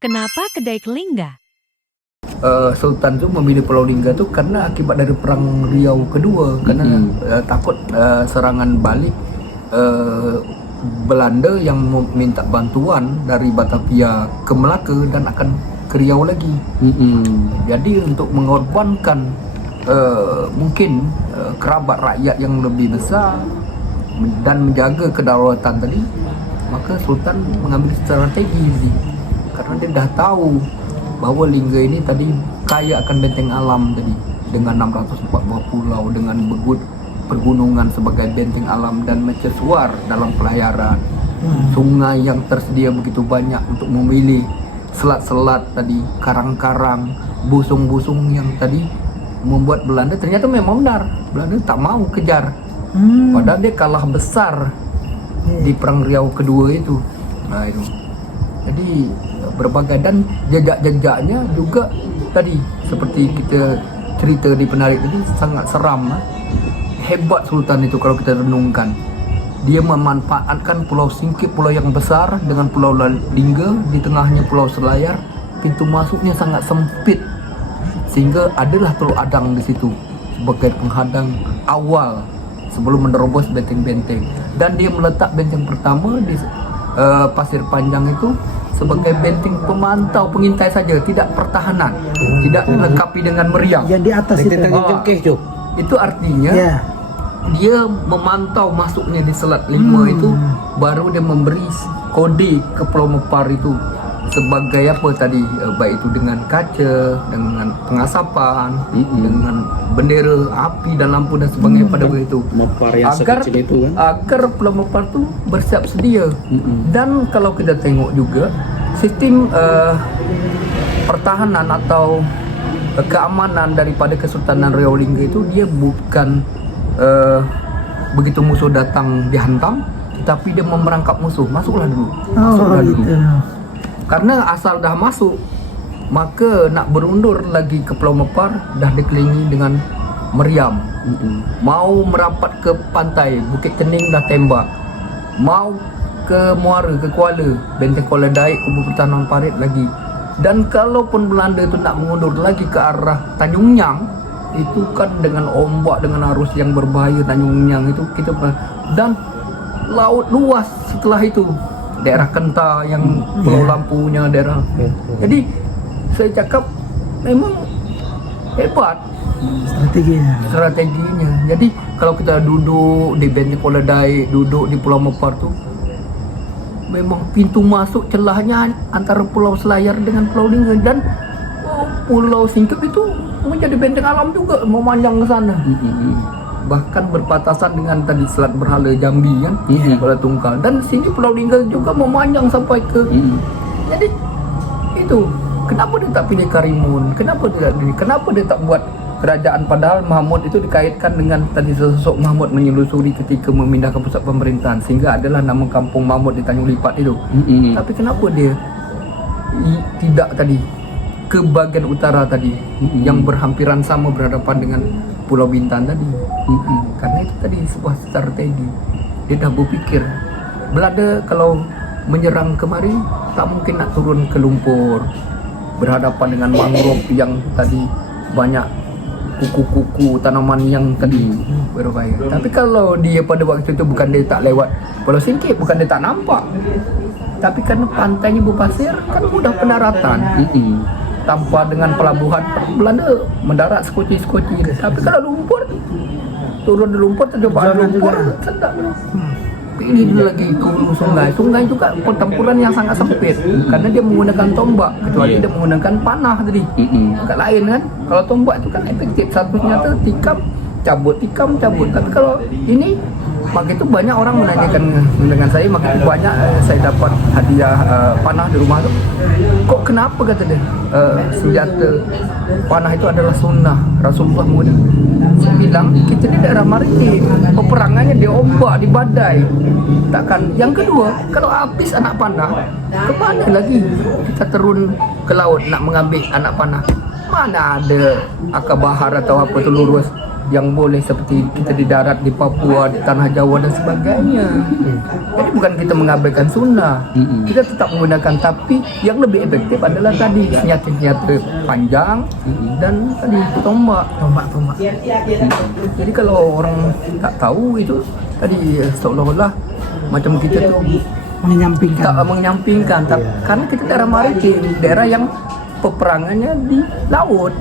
Kenapa kedai Kelingga? Sultan tu memilih Pulau Lingga tu karena akibat dari Perang Riau Kedua, karena takut serangan balik Belanda yang meminta bantuan dari Batavia ke Melaka dan akan ke Riau lagi. Jadi untuk mengorbankan mungkin kerabat rakyat yang lebih besar dan menjaga kedaulatan tadi, maka Sultan mengambil strategi ini karena dia dah tahu bahwa Lingga ini tadi kaya akan benteng alam tadi dengan 640 pulau, dengan pergunungan sebagai benteng alam dan mercusuar dalam pelayaran. Sungai yang tersedia begitu banyak untuk memilih, selat-selat tadi, karang-karang, busung-busung yang tadi membuat Belanda ternyata memang benar. Belanda tak mau kejar. Padahal dia kalah besar di Perang Riau Kedua itu. Nah itu. Jadi berbagai dan jejak-jejaknya juga tadi seperti kita cerita di penarik tadi sangat seram. Hebat Sultan itu kalau kita renungkan. Dia memanfaatkan Pulau Singkip, pulau yang besar, dengan Pulau Lingga, di tengahnya Pulau Selayar. Pintu masuknya sangat sempit sehingga adalah Teluk Adang di situ sebagai penghadang awal sebelum menerobos benteng-benteng. Dan dia meletak benteng pertama di Pasir Panjang itu sebagai benteng pemantau, pengintai saja, tidak pertahanan, tidak dilengkapi dengan meriam. Yang di atas itu. Itu artinya dia memantau masuknya di Selat Lima itu, baru dia memberi kode ke Pulau Mepar itu sebagai apa tadi, baik itu dengan kaca, dengan pengasapan, dengan bendera api dan lampu dan sebagainya pada waktu itu, Mepar yang sekecil itu kan, agar Pulau Mepar tu bersiap sedia. Dan kalau kita tengok juga sistem pertahanan atau keamanan daripada Kesultanan Riau Lingga itu, dia bukan begitu musuh datang dihantam, tetapi dia memerangkap musuh, masuklah dulu. Gitu. Karena asal dah masuk, maka nak berundur lagi ke Pulau Mepar dah dikelilingi dengan meriam. Mau merapat ke pantai Bukit Kening dah tembak, mau ke Muara, ke Kuala, benteng Kuala Daik, Kubu Pertahanan Parit lagi. Dan kalaupun Belanda itu nak mengundur lagi ke arah Tanjung Nyang, itu kan dengan ombak, dengan arus yang berbahaya. Tanjung Nyang itu kita, dan laut luas setelah itu, daerah Kenta yang Pulau Lampunya daerah. Jadi saya cakap memang hebat strateginya. Jadi kalau kita duduk di benteng Kuala Daik, duduk di Pulau Mepar tu, memang pintu masuk celahnya antara Pulau Selayar dengan Pulau Lingga. Dan Pulau Singkep itu menjadi benteng alam juga, memanjang ke sana. Bahkan berpatasan dengan tadi Selat Berhala Jambi kan, Kuala Tungkal, dan sini Pulau Lingga juga memanjang sampai ke. Jadi itu kenapa dia tak pilih Karimun, kenapa dia tak buat kerajaan, padahal Mahmud itu dikaitkan dengan tadi sosok Mahmud menyelusuri ketika memindahkan pusat pemerintahan sehingga adalah nama kampung Mahmud di Tanjung Lipat itu. Tapi kenapa dia tidak tadi ke bagian utara tadi yang berhampiran sama berhadapan dengan Pulau Bintan tadi? Karena itu tadi sebuah strategi. Dia dah berpikir Belanda kalau menyerang kemari tak mungkin nak turun ke lumpur berhadapan dengan mangrove yang tadi banyak kuku-kuku tanaman yang tadi berbahaya. Tapi kalau dia pada waktu itu bukan dia tak lewat Pulau Singkip, bukan dia tak nampak, tapi kan pantainya berpasir, kan mudah pendaratan. Tanpa dengan pelabuhan, Belanda mendarat sekoci-sekoci. Tapi kalau lumpur, turun di lumpur, terjebak lumpur, sedap. Ini dia lagi ke hulu sungai. Sungai juga pertempuran yang sangat sempit karena dia menggunakan tombak, kecuali dia menggunakan panah tadi. Agak lain kan. Kalau tombak itu kan efektif, satunya tu tikam cabut. Tapi kalau ini, maka itu banyak orang menanyakan dengan saya, maka itu banyak saya dapat hadiah panah di rumah tu. Kok kenapa kata dia senjata panah itu adalah sunnah Rasulullah menggunakan. Saya bilang kita di daerah maritim, peperangannya di ombak, di badai. Takkan. Yang kedua, kalau habis anak panah, ke mana lagi kita turun ke laut nak mengambil anak panah? Mana ada Akabahar atau apa tu lurus. yang boleh seperti kita di darat, di Papua, di tanah Jawa dan sebagainya. Jadi bukan kita mengabaikan sunnah, kita tetap menggunakan, tapi yang lebih efektif adalah tadi senjata-senjata panjang dan tadi tombak. Jadi kalau orang tak tahu itu tadi seolah-olah macam kita tuh tak menyampingkan, karena kita daerah maritim, daerah yang peperangannya di laut.